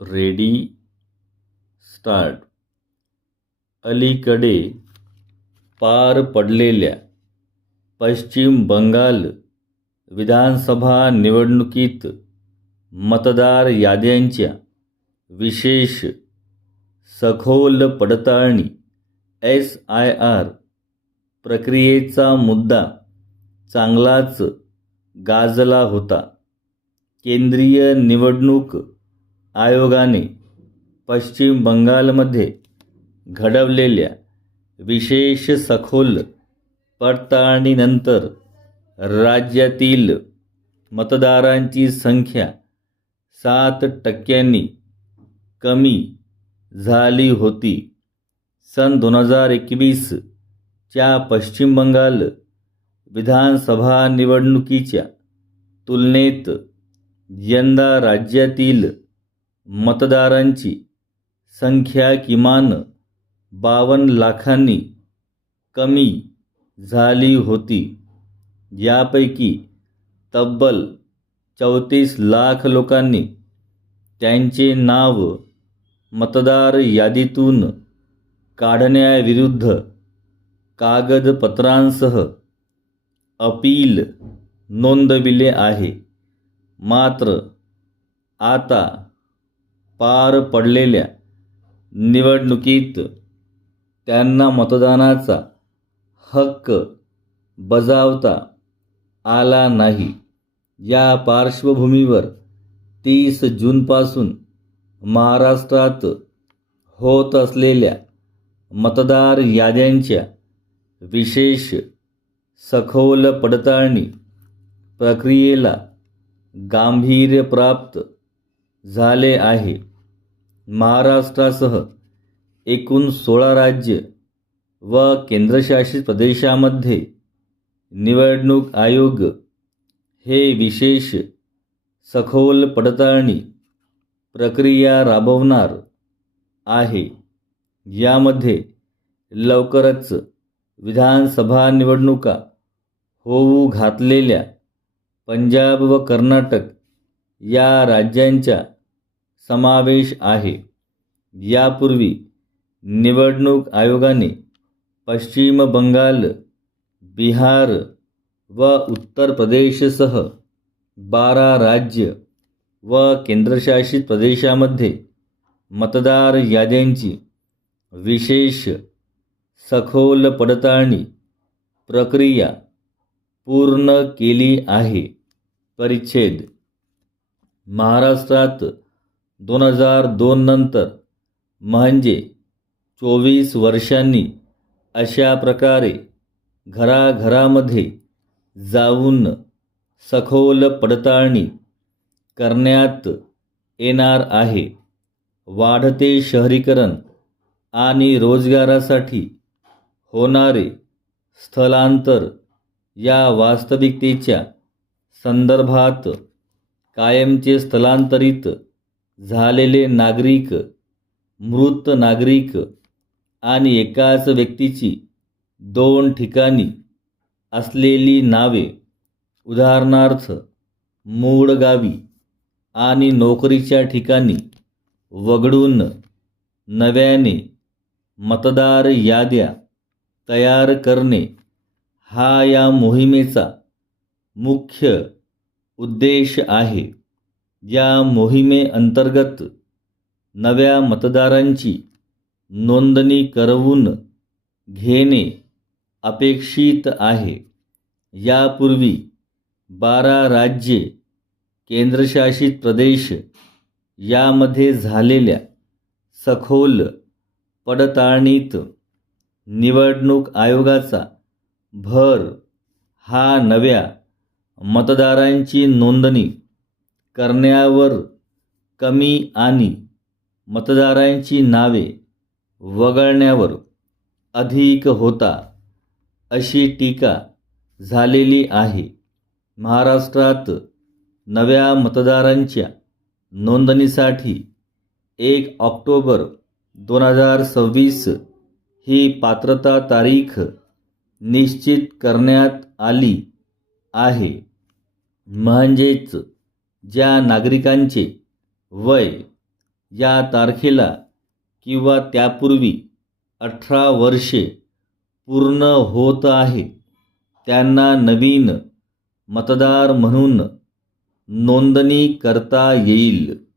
Ready start. अलीकडे पार पडलेल्या पश्चिम बंगाल विधानसभा निवडणुकीत मतदार याद्यांच्या विशेष सखोल पडताळणी SIR प्रक्रियेचा मुद्दा चांगलाच गाजला होता. केंद्रीय निवडणूक आयोगाने पश्चिम बंगालमध्ये घडवलेल्या विशेष सखोल पडताळणीनंतर राज्यातील मतदारांची संख्या 7% कमी झाली होती. सन 2021 च्या पश्चिम बंगाल विधानसभा निवडणुकीच्या तुलनेत यंदा राज्यातील मतदारांची संख्या किमान 52 लाखांनी कमी झाली होती. यापैकी तब्बल 34 लाख लोकांनी त्यांचे नाव मतदार यादीतून काढण्याविरुद्ध कागदपत्रांसह अपील नोंदविले आहे. मात्र आता पार पडलेल्या निवडणुकीत त्यांना मतदानाचा हक्क बजावता आला नाही. या पार्श्वभूमीवर 30 जूनपासून महाराष्ट्रात होत असलेल्या मतदार याद्यांच्या विशेष सखोल पडताळणी प्रक्रियेला गांभीर्य प्राप्त झाले आहे. महाराष्ट्रासह एकूण 16 राज्य व केंद्रशासित प्रदेशांमध्ये निवडणूक आयोग हे विशेष सखोल पडताळणी प्रक्रिया राबवणार आहे. यामध्ये लवकरच विधानसभा निवडणुका होऊ घातलेल्या पंजाब व कर्नाटक या राज्यांचा समावेश आहे. यापूर्वी निवडणूक आयोगाने पश्चिम बंगाल, बिहार व उत्तर प्रदेशसह 12 राज्य व केंद्रशासित प्रदेशांमध्ये मतदार याद्यांची विशेष सखोल पडताळणी प्रक्रिया पूर्ण केली आहे. परिच्छेद महाराष्ट्रात 2002 नंतर म्हणजे 24 वर्षांनी अशा प्रकारे घराघरामध्ये जाऊन सखोल पडताळणी करण्यात येणार आहे. वाढते शहरीकरण आणि रोजगारासाठी होणारे स्थलांतर या वास्तविकतेच्या संदर्भात कायमचे स्थलांतरित झालेले नागरिक, मृत नागरिक आणि एकाच व्यक्तीची 2 ठिकाणी असलेली नावे, उदाहरणार्थ मूळ गावी आणि नोकरीच्या ठिकाणी वगळून नव्याने मतदार याद्या तयार करणे हा या मोहिमेचा मुख्य उद्देश आहे. या मोहिमेअंतर्गत नव्या मतदारांची नोंदणी करवून घेणे अपेक्षित आहे. यापूर्वी 12 राज्ये, केंद्रशासित प्रदेश यामध्ये झालेल्या सखोल पडताळणीत निवडणूक आयोगाचा भर हा नव्या मतदारांची नोंदणी करण्यावर कमी आणि मतदारांची नावे वगळण्यावर अधिक होता, अशी टीका झालेली आहे. महाराष्ट्रात नव्या मतदारांच्या नोंदणीसाठी 1 ऑक्टोबर 2026 ही पात्रता तारीख निश्चित करण्यात आली आहे. म्हणजेच ज्या नागरिकांचे वय या तारखेला किंवा त्यापूर्वी 18 वर्षे पूर्ण होत आहे त्यांना नवीन मतदार म्हणून नोंदणी करता येईल.